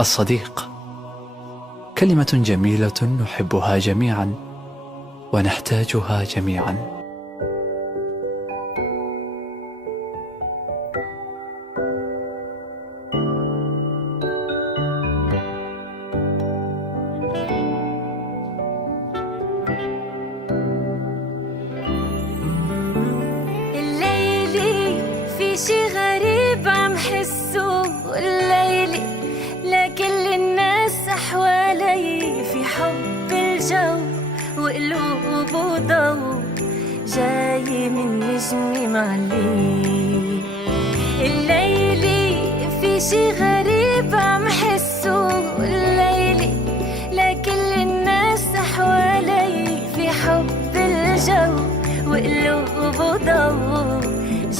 الصديق كلمة جميلة نحبها جميعا ونحتاجها جميعا. الليلي في شي غريب عم حسه، الليلي لكل الناس حوالي في حب الجو وقلوب وضو جاي من نجمي معلي. الليلي في شي غريب عم حسه، الليلي لكل الناس حوالي في حب الجو وقلوب وضو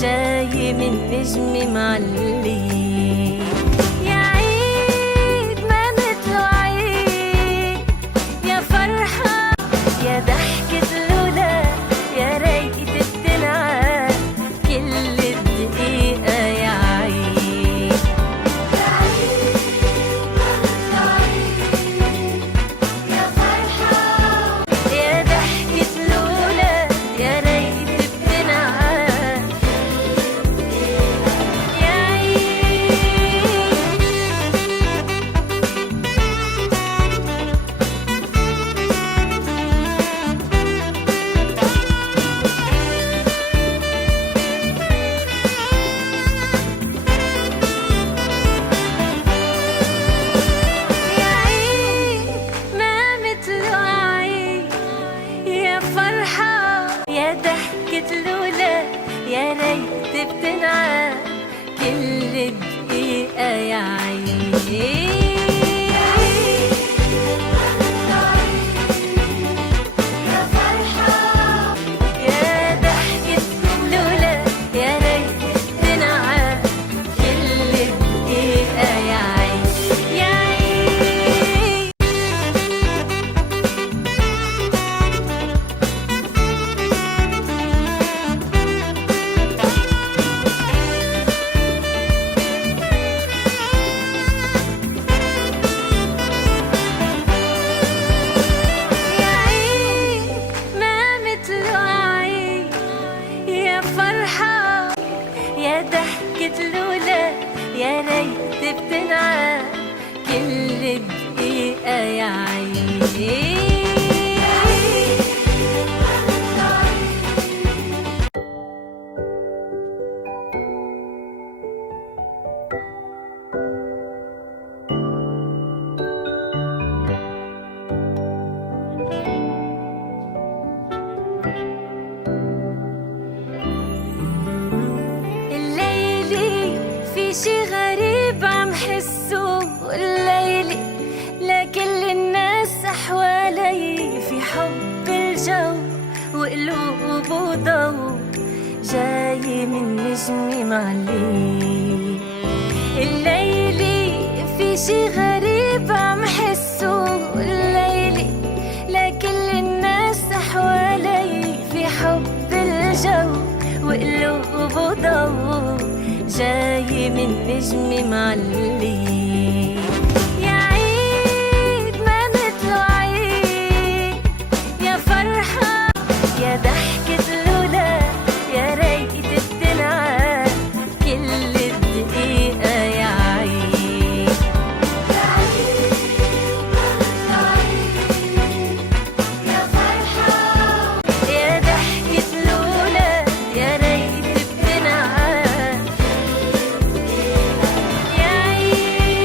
جاي من نجمي معلي. يا عيد ما مثله عيد، يا فرحة يا ضحكة الولاد، يا ريت بتنعاد كل دقيقة. يا عيد يا عيد ما مثله عيد، يا فرحة يا ضحكة الولاد، يا ريت بتنعاد. يا عيد يا عيد ما مثله عيد، يا فرحة يا ضحكة الولاد، يا ريت بتنعاد كل دقيقة. يا عيد يا فرحة يا ضحكة الولاد، يا ريت بتنعاد كل دقيقة. يا عيد يا عيد يا عيد ما مثله عيد، يا فرحة يا ضحكة الولاد، يا ريت بتنعاد كل دقيقة. يا عيد الليلي في شي غريب عم حسه، الليلي لكل الناس حوالي في حب الجو وقلوب وضو جاي من نجمي معلي. الليلي في شي غريب عم حسه، الليلي لكل الناس حوالي في حب الجو وقلوب وضو جاي من نجمي معلي. يا عيد ما مثله عيد، يا فرحة يا ضحكة الولاد، يا ريت بتنعاد كل دقيقة. يا عيد يا عيد ما مثله عيد، يا فرحة يا ضحكة الولاد، يا ريت بتنعاد. يا عيد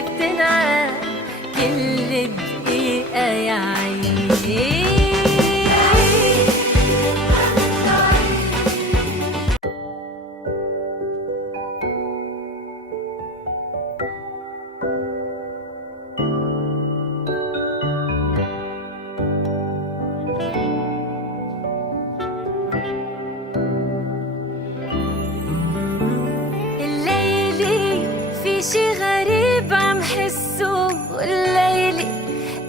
بتنعاد كل دقيقة يا عيني. شي غريب عم حسه الليلي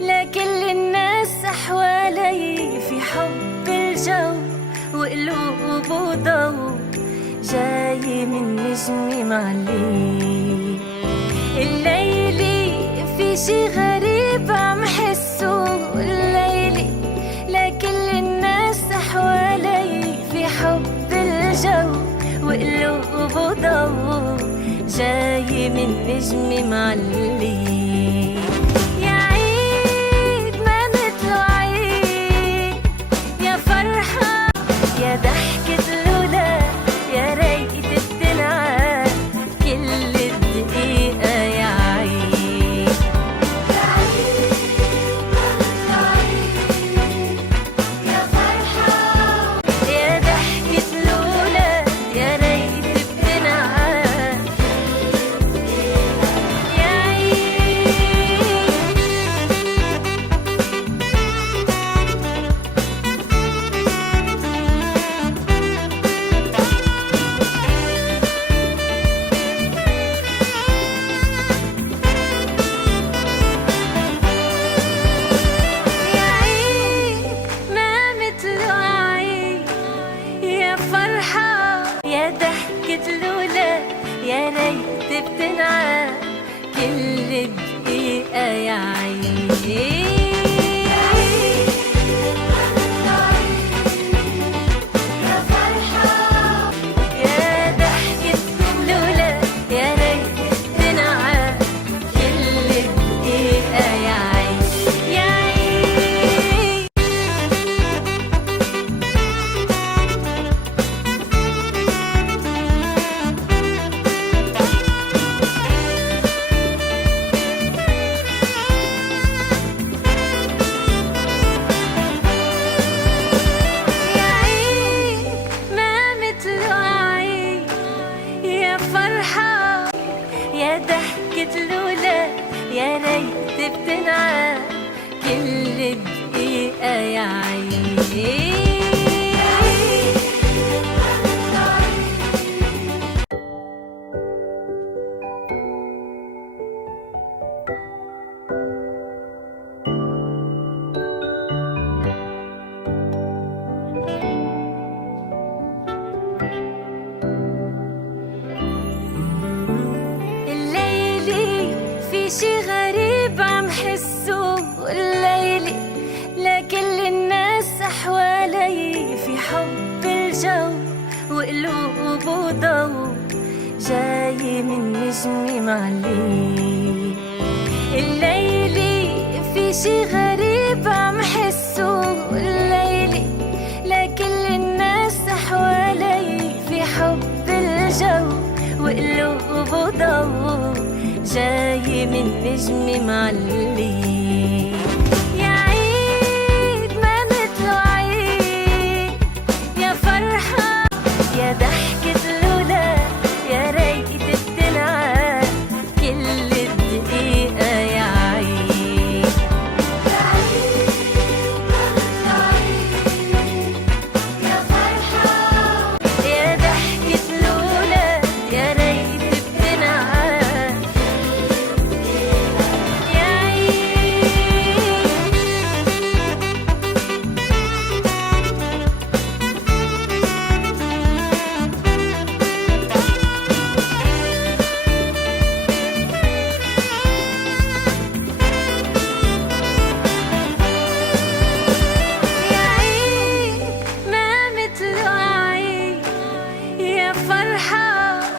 لكل الناس حوالي، في حب الجو وقلوب وضو جاي من نجمي معلي. الليلي في شي غريب عم حسه الليلي لكل الناس حوالي، في حب الجو وقلوب وضو جاي من نجمي معلي. يا عيد ما مثله عيد، يا فرحة يا ضحكة الولاد، يا ريت بتنعاد كل دقيقة يا عيد. يا عيد ما مثله عيد، يا فرحة يا ضحكة الولاد، يا ريت بتنعاد. يا ضحكة الولاد يا ريت بتنعاد كل دقيقة يا عيني. يا فرحة يا ضحكة الولاد يا ريت بتنعاد كل دقيقة يا عيني. يا عيني يا ضحكة الولاد يا ريت بتنعاد كل دقيقة يا عيني. شي غريب عم حسه الليلي لكل الناس حوالي، في حب الجو وقلوب وضو جاي من نجمي معلي. الليلي في شي غريب عم حسه الليلي لكل الناس حوالي، في حب الجو وقلوب وضو جاي من نجمي معلي. يا عيد ما مثله عيد، يا فرحة يا ضحكة الولاد، يا ريت بتنعاد كل دقيقة يا عيد. يا عيد ما مثله عيد، يا فرحة يا ضحكة الولاد، يا ريت بتنعاد.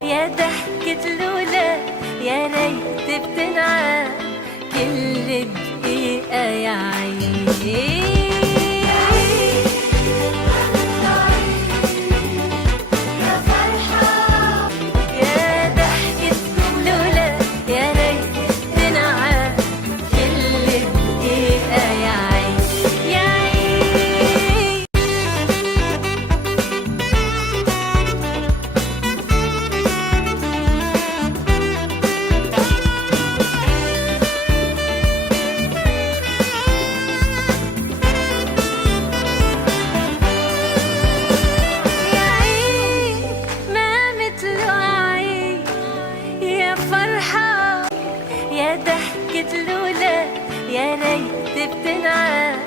يا ضحكة الولاد يا ريت بتنعاد كل دقيقة يا عيني. يا ضحكة الولاد يا ريت ضحكة لولا يا ريت بتنعاد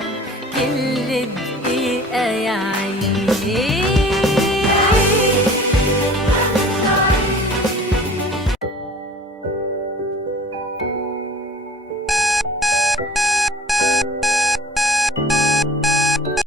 كل دقيقة يا عيني.